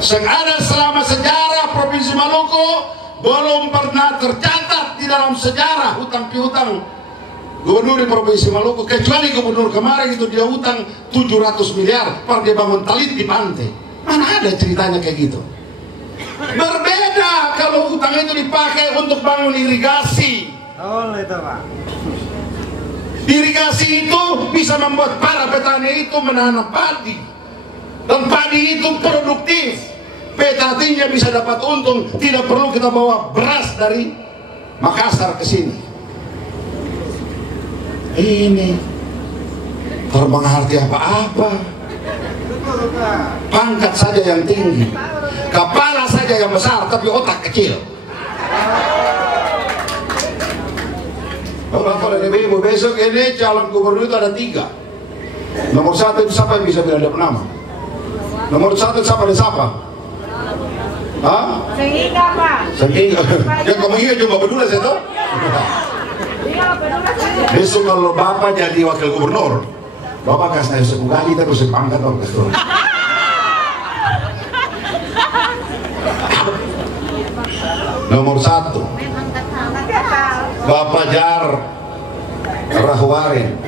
Yang ada selama sejarah Provinsi Maluku belum pernah tercatat di dalam sejarah hutang piutang gubernur di Provinsi Maluku, kecuali gubernur kemarin itu dia hutang 700 miliar per dia bangun talit di pantai. Mana ada ceritanya kayak gitu. Berbeda kalau hutang itu dipakai untuk bangun irigasi. Oh, itu Pak. Irigasi itu bisa membuat para petani itu menanam padi, dan padi itu produktif. Petaninya bisa dapat untung, tidak perlu kita bawa beras dari Makassar ke sini. Ini termengerti apa-apa. Pangkat saja yang tinggi, kepala saja yang besar, tapi otak kecil. Bapak dan Ibu, besok ini calon gubernur itu ada 3. Nomor 1 itu siapa yang bisa bilang ada nama? Nomor 1 siapa dan siapa? Hah? Sehingga Pak. Sehingga. Ya kamu iya cuma berdua saya tahu. Besok kalau Bapak jadi wakil gubernur, Bapak kasih saya sekali terus sepangkat Bapak kasih. Nomor 1 Bapak Jar Rahwarin,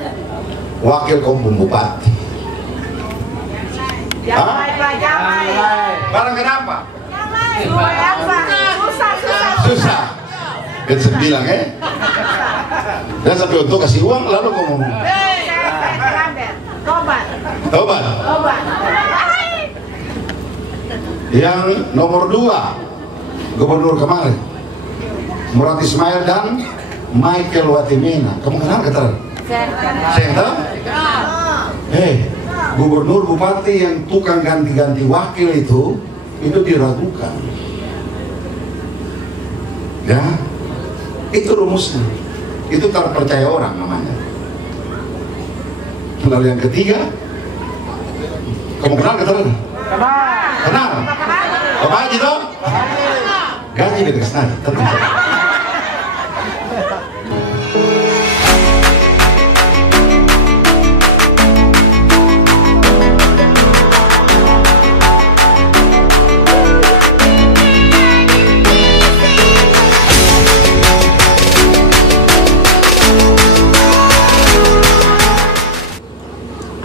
wakil Kampung Bupati. Jamai Pak, jamai. Barang kenapa? Susah. Kan saya bilang dan sampai untuk kasih uang lalu kau ngomong. Tobat. Yang nomor 2 gubernur kemarin Murad Ismail dan Michael Watimena. Kamu kenal kata? Saya gubernur bupati yang tukang ganti-ganti wakil itu diragukan. Ya, itu rumusnya. Itu terpercaya orang namanya. Lalu yang ketiga, kamu kenal kata? Kenal. Apa aja toh? Gaji beda senang.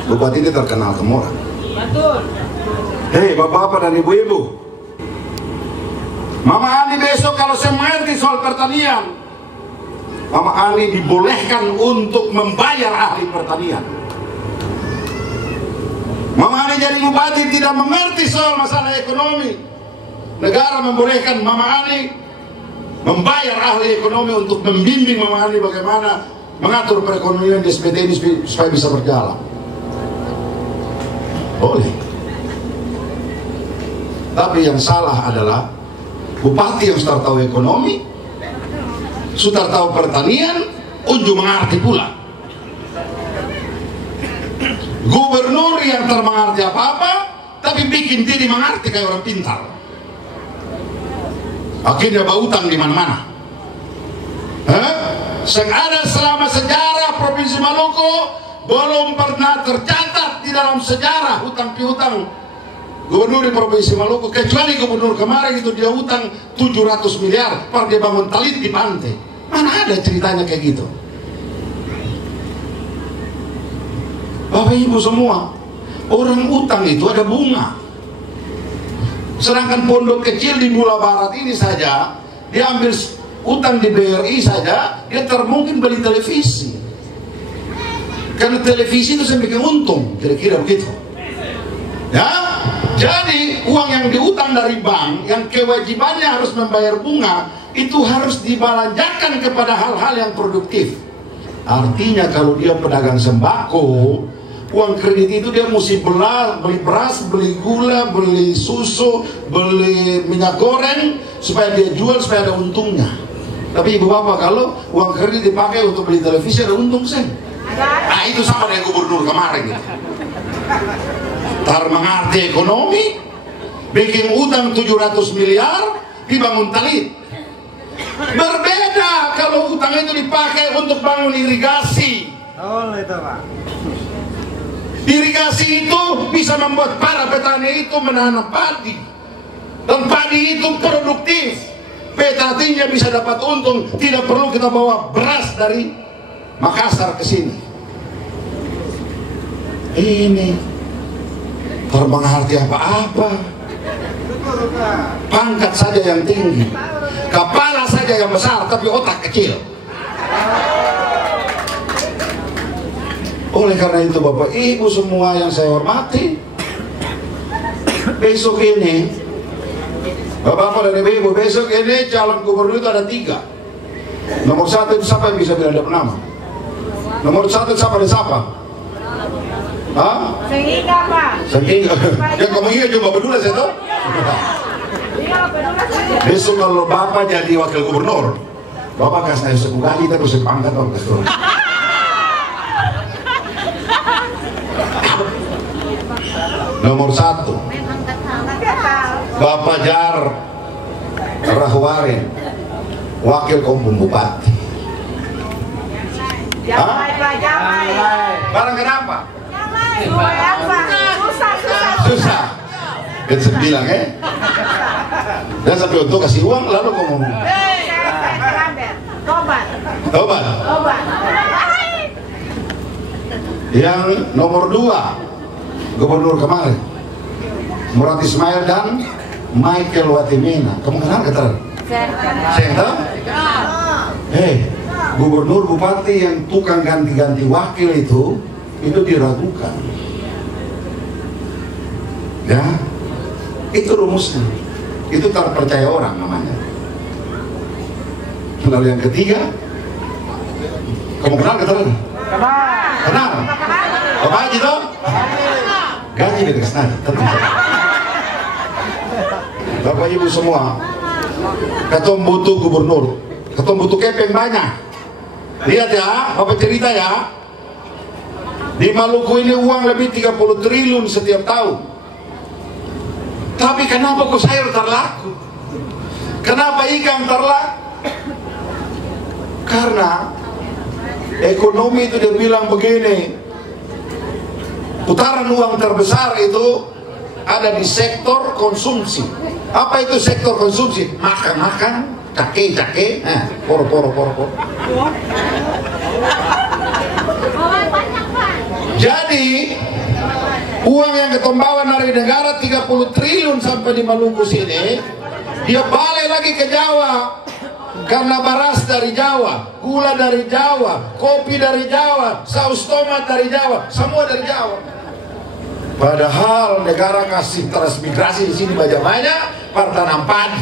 Bupati ini terkenal semua. Betul. Hei bapak-bapak dan ibu-ibu, Mama Ani besok kalau saya mengerti soal pertanian, Mama Ani dibolehkan untuk membayar ahli pertanian. Mama Ani jadi bupati tidak mengerti soal masalah ekonomi, negara membolehkan Mama Ani membayar ahli ekonomi untuk membimbing Mama Ani bagaimana mengatur perekonomian di SPT ini supaya bisa berjalan. Boleh. Tapi yang salah adalah bupati yang sudah tahu ekonomi, sudah tahu pertanian, unjuk mengerti pula. Gubernur yang termengerti apa-apa, tapi bikin diri mengerti kayak orang pintar. Akhirnya bautang di mana-mana. Yang ada selama sejarah Provinsi Maluku belum pernah tercatat di dalam sejarah hutang piutang gubernur di Provinsi Maluku, kecuali gubernur kemarin itu dia hutang 700 miliar per dia bangun talit di pantai. Mana ada ceritanya kayak gitu. Bapak Ibu semua, orang hutang itu ada bunga. Sedangkan pondok kecil di Mula Barat ini saja, dia ambil hutang di BRI saja, dia termungkin beli televisi. Karena televisi itu saya bikin untung, kira-kira begitu. Ya, jadi uang yang diutang dari bank, yang kewajibannya harus membayar bunga, itu harus dibelanjakan kepada hal-hal yang produktif. Artinya kalau dia pedagang sembako, uang kredit itu dia mesti beli beras, beli gula, beli susu, beli minyak goreng, supaya dia jual, supaya ada untungnya. Tapi ibu bapak, kalau uang kredit dipakai untuk beli televisi, ada untung sih. Nah itu sama dengan gubernur kemarin gitu. Mengerti ekonomi, bikin utang 700 miliar, dibangun talit. Berbeda kalau utang itu dipakai untuk bangun irigasi. Oh, itu Pak. Irigasi itu bisa membuat para petani itu menanam padi, Dan padi itu produktif. Petatinya bisa dapat untung. Tidak perlu kita bawa beras dari Makassar ke sini. Ini termengerti apa-apa. Pangkat saja yang tinggi, kepala saja yang besar, tapi otak kecil. Oleh karena itu Bapak Ibu semua yang saya hormati, besok ini Bapak dan Ibu, besok ini calon gubernur itu ada 3. Nomor 1 itu siapa yang bisa bilang ada nama? Nomor 1 siapa dan siapa? Hah? Sehingga Pak. Sehingga yang kamu ingat cuma berdua saya tahu. Iya, berdua saja. Besok kalau Bapak jadi wakil gubernur, Bapak kasih suku gaji terus pangkat Bapak kasih. Nomor 1 Bapak Jar Rahwarin, wakil Kampung Bupati. Jamai Pak, jamai. Barang kenapa? Susah. Kan saya bilang dan sampai untuk kasih uang lalu kamu ngomong. Tobat. Yang nomor 2 gubernur kemarin Murad Ismail dan Michael Watimena. Kamu kenal kata? Saya tahu. Gubernur bupati yang tukang ganti-ganti wakil itu diragukan. Ya, itu rumusnya. Itu terpercaya orang namanya. Lalu yang ketiga, kamu kenal kata? Kenal. Apa aja toh? Gaji dari kesana. Bapak Ibu semua, ketum butuh gubernur, ketum butuh kepeng banyak. Lihat ya, Bapak cerita ya. Di Maluku ini uang lebih 30 triliun setiap tahun. Tapi kenapa kok sayur terlaku? Kenapa ikan terlaku? Karena ekonomi itu dia bilang begini, putaran uang terbesar itu ada di sektor konsumsi. Apa itu sektor konsumsi? Makan-makan, cake-cake, poro-poro. Jadi uang yang ketombawan dari negara 30 triliun sampai di Maluku sini, dia balik lagi ke Jawa. Karena beras dari Jawa, gula dari Jawa, kopi dari Jawa, saus tomat dari Jawa, semua dari Jawa. Padahal negara kasih transmigrasi di sini banyak-banyak, pertanam padi.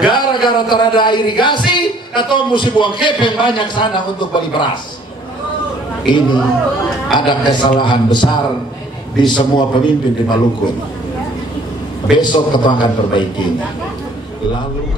Gara-gara terada irigasi, atau mesti buang kepeng banyak sana untuk beli beras. Ini ada kesalahan besar di semua pemimpin di Maluku. Besok kita akan perbaiki. Lalu